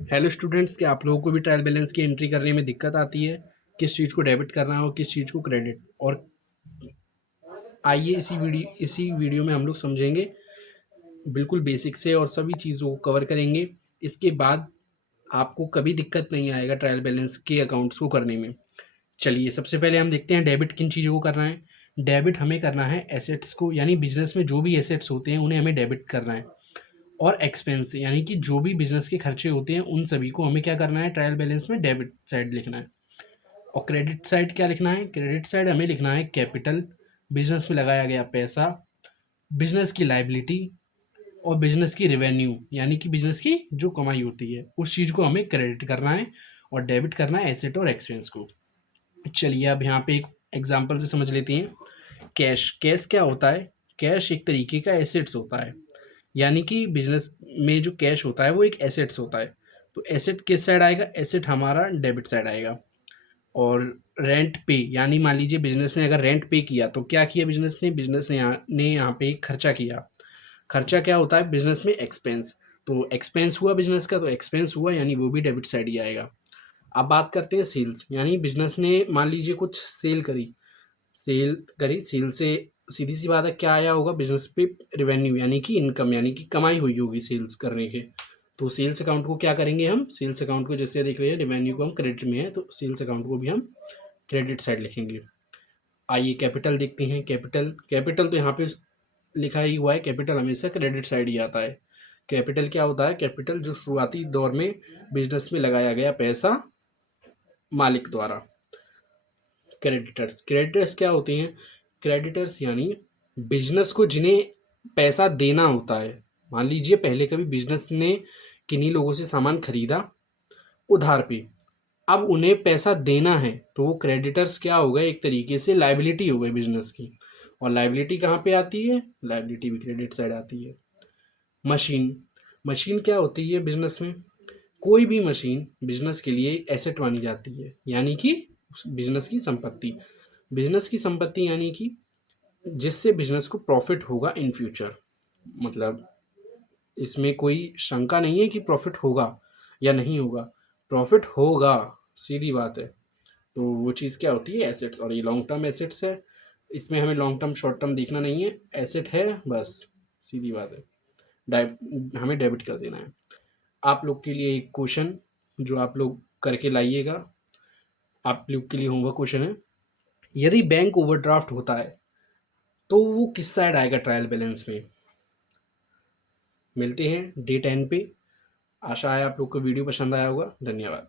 Hello students, क्या आप लोगों को भी ट्रायल बैलेंस की एंट्री करने में दिक्कत आती है? किस चीज़ को डेबिट करना है और किस चीज़ को क्रेडिट? और आइए इसी वीडियो में हम लोग समझेंगे बिल्कुल बेसिक से और सभी चीज़ों को कवर करेंगे। इसके बाद आपको कभी दिक्कत नहीं आएगा ट्रायल बैलेंस के अकाउंट्स को करने में। चलिए सबसे पहले हम देखते हैं डेबिट किन चीज़ों को करना है। डेबिट हमें करना है एसेट्स को, यानी बिजनेस में जो भी एसेट्स होते हैं उन्हें हमें डेबिट करना है। और एक्सपेंस यानी कि जो भी बिजनेस के खर्चे होते हैं उन सभी को हमें क्या करना है, ट्रायल बैलेंस में डेबिट साइड लिखना है। और क्रेडिट साइड क्या लिखना है? क्रेडिट साइड हमें लिखना है कैपिटल, बिजनेस में लगाया गया पैसा, बिजनेस की लाइबिलिटी और बिजनेस की रेवेन्यू, यानी कि बिजनेस की जो कमाई होती है उस चीज़ को हमें क्रेडिट करना है। और डेबिट करना है एसेट और एक्सपेंस को। चलिए अब यहाँ पे एक एग्जांपल से समझ लेते हैं। कैश, कैश क्या होता है? कैश एक तरीके का एसेट्स होता है, यानी कि बिजनेस में जो कैश होता है वो एक एसेट्स होता है। तो एसेट किस साइड आएगा? एसेट हमारा डेबिट साइड आएगा। और रेंट पे, यानी मान लीजिए बिजनेस ने अगर रेंट पे किया तो क्या किया बिजनेस ने? बिजनेस ने यहाँ पे एक खर्चा किया। खर्चा क्या होता है बिजनेस में? एक्सपेंस। तो एक्सपेंस हुआ बिजनेस का, तो एक्सपेंस हुआ यानी वो भी डेबिट साइड ही आएगा। अब बात करते हैं सेल्स, यानी बिजनेस ने मान लीजिए कुछ सेल से सीधी सी बात है क्या आया होगा बिजनेस पे? रेवेन्यू, यानी कि इनकम, यानी कि कमाई हुई होगी सेल्स करने के। तो सेल्स अकाउंट को क्या करेंगे हम? सेल्स अकाउंट को जैसे देख रहे हैं रेवेन्यू को हम क्रेडिट में है, तो सेल्स अकाउंट को भी हम क्रेडिट साइड लिखेंगे। आइए कैपिटल देखते हैं। कैपिटल, कैपिटल तो यहाँ पे लिखा ही हुआ है, कैपिटल हमेशा क्रेडिट साइड ही आता है। कैपिटल क्या होता है? कैपिटल जो शुरुआती दौर में बिजनेस में लगाया गया पैसा मालिक द्वारा। क्रेडिटर्स, क्रेडिटर्स क्या होते हैं? क्रेडिटर्स यानी बिजनेस को जिन्हें पैसा देना होता है। मान लीजिए पहले कभी बिजनेस ने किन्हीं लोगों से सामान खरीदा उधार पे, अब उन्हें पैसा देना है, तो वो क्रेडिटर्स क्या हो गए? एक तरीके से लाइबिलिटी हो गई बिजनेस की। और लाइबिलिटी कहाँ पे आती है? लाइबिलिटी भी क्रेडिट साइड आती है। मशीन, मशीन क्या होती है बिजनेस में? कोई भी मशीन बिजनेस के लिए एसेट मानी जाती है, यानी कि बिजनेस की संपत्ति। बिजनेस की संपत्ति यानी कि जिससे बिजनेस को प्रॉफिट होगा इन फ्यूचर। मतलब इसमें कोई शंका नहीं है कि प्रॉफिट होगा या नहीं होगा, प्रॉफिट होगा, सीधी बात है। तो वो चीज़ क्या होती है? एसेट्स। और ये लॉन्ग टर्म एसेट्स है, इसमें हमें लॉन्ग टर्म शॉर्ट टर्म देखना नहीं है, एसेट है बस, सीधी बात है। हमें डेबिट कर देना है। आप लोग के लिए एक क्वेश्चन जो आप लोग करके लाइएगा, आप लोग के लिए होमवर्क क्वेश्चन है। यदि बैंक ओवरड्राफ्ट होता है तो वो किस साइड आएगा ट्रायल बैलेंस में? मिलते हैं डे 10 पे। आशा है आप लोग को वीडियो पसंद आया होगा। धन्यवाद।